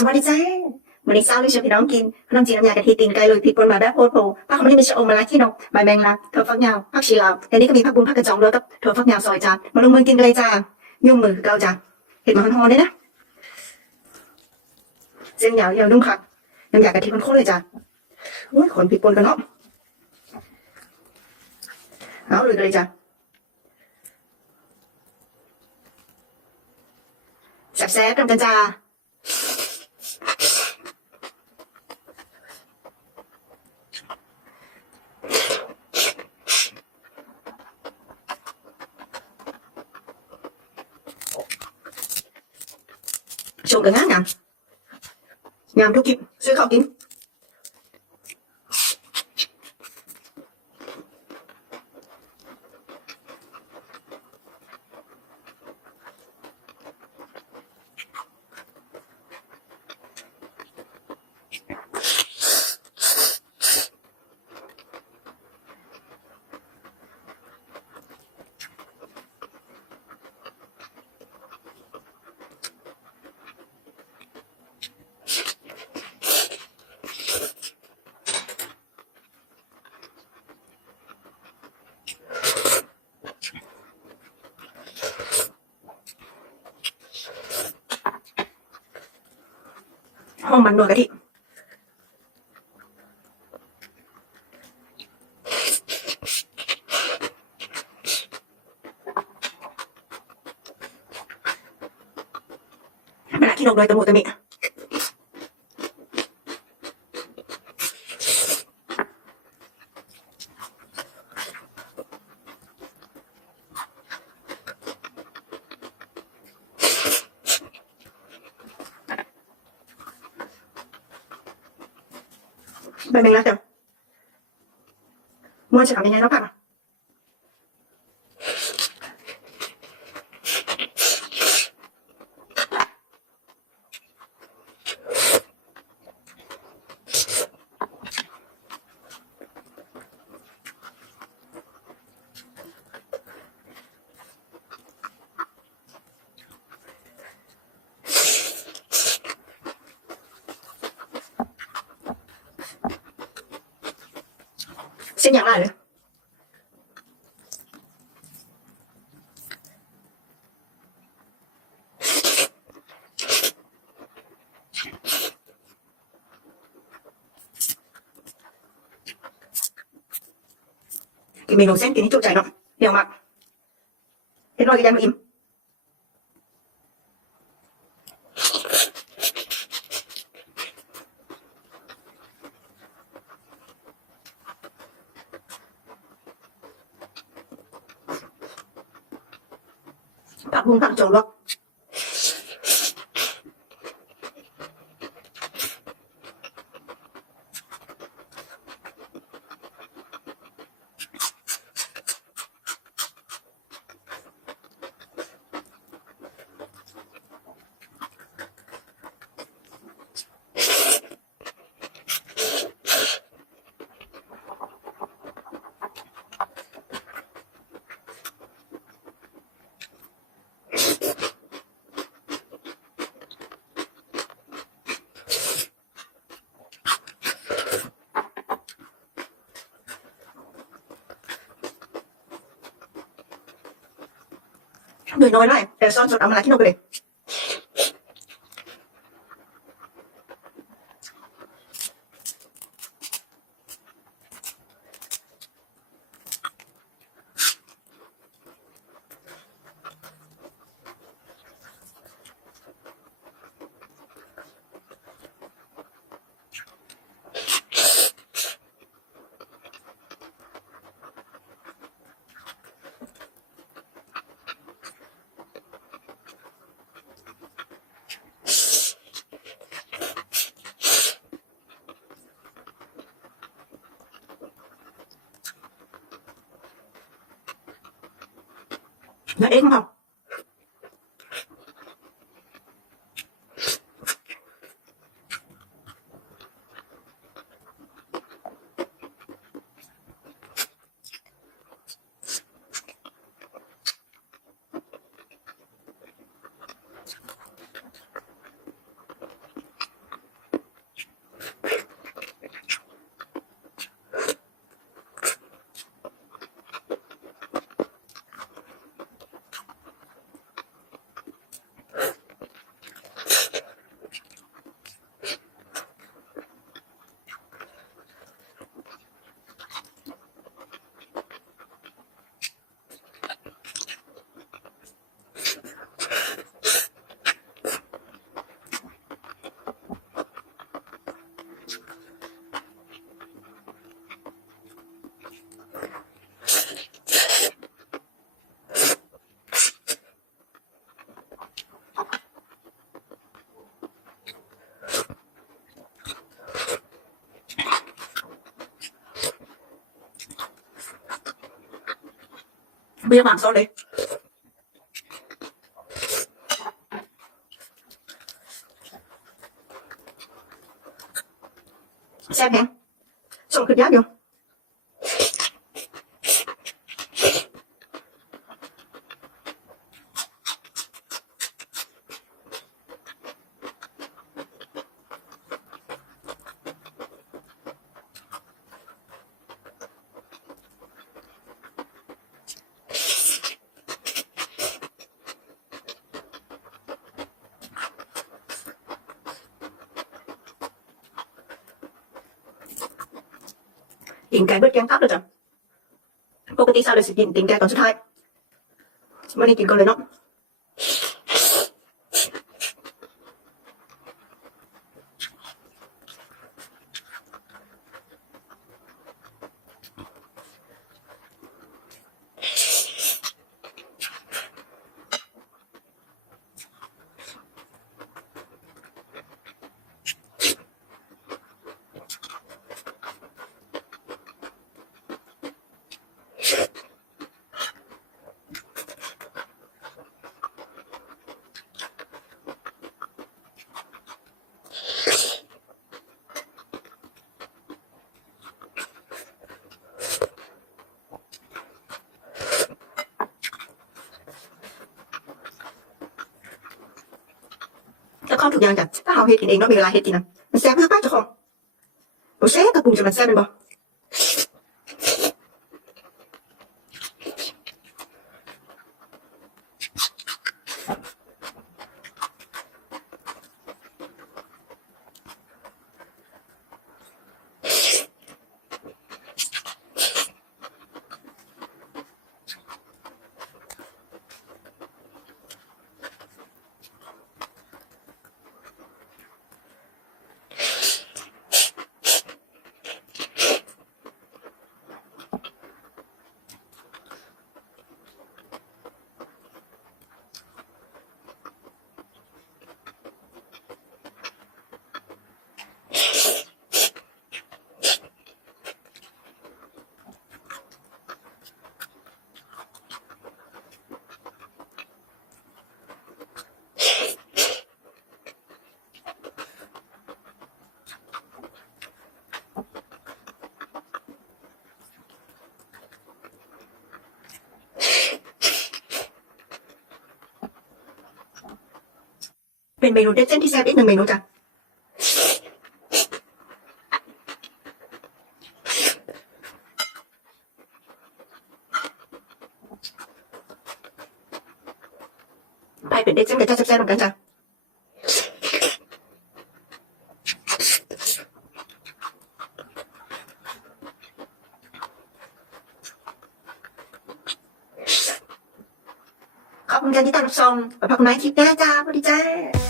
สวัสดีจ้าวันนี้เช้าลูกชวนพี่น้องกินขนมจีนน้ำยากะทิตีนไก่เลยพริกป่นมาแบบโพดโพผักหอมมะลิเป็นชะอมมะระขี้นกใบแมงลักถั่วฝักยาวผักชีลาวแต่นี่ก็มีผักบุ้งผักกระจองด้วยกับถั่วฝักยาวซอยจ้ามาลงมือกินกันเลยจ้ายุ่งมือเกาจ้าเห็ดมันหอมๆเลยนะเส้นยาวๆนุ่มคักน้ำยากะทิมันข้นเลยจ้าโอ้ยขนพริกป่นกันเนาะเอาเลยกันเลยจ้าแซ่บๆกันจ้าชมกันงามงามทุกคลิปซื้อข้าวกินห้องมันนวลกะทิมะระขี้นกโดยตะมูตะมิใบแมงลักจ้ะม้วนจะทำยังไงเนาะผักเส้นอย่างไรเลยกินเมนูเส้นกินให้จุใจเนาะเดี๋ยวมากเห็นรอยกันยังมาอิ่มผักบุ้งผักโจลวกโดยน้อยได้แต่ซ่อนสดเอามาละที่นกไปเลยแล้วเอ๊ะของเขา เบียร์หวานซอสเลยแซ่บแฮงส่งขึ้นยากอยู่กินไก่เบิดแกงทับเลยจ้ะปกติซาเลยสิกินตีนไก่ตอนสุดท้ายไม่ได้กินก่อนเลยเนาะแล้วข้าวทุกอย่างจ้ะถ้าเราเฮ็ดกินเองเนาะมีเวลาเฮ็ดกินนะมันแซ่บเพื่อป้าเจ้าของโอ้แซ่บกระปุงจนมันแซ่บเป็นบ่เป็นเมนูเด็ดเส้นที่แซ่บอีกหนึ่งเมนูจ้ะไปเป็นเด็ดเส้นกับจ้าแซ่บๆเหมือนกันจ้ะขอบคุณกันที่ตามรับชมไว้พบกันใหม่คลิปหน้าจ้าสวัสดีจ้า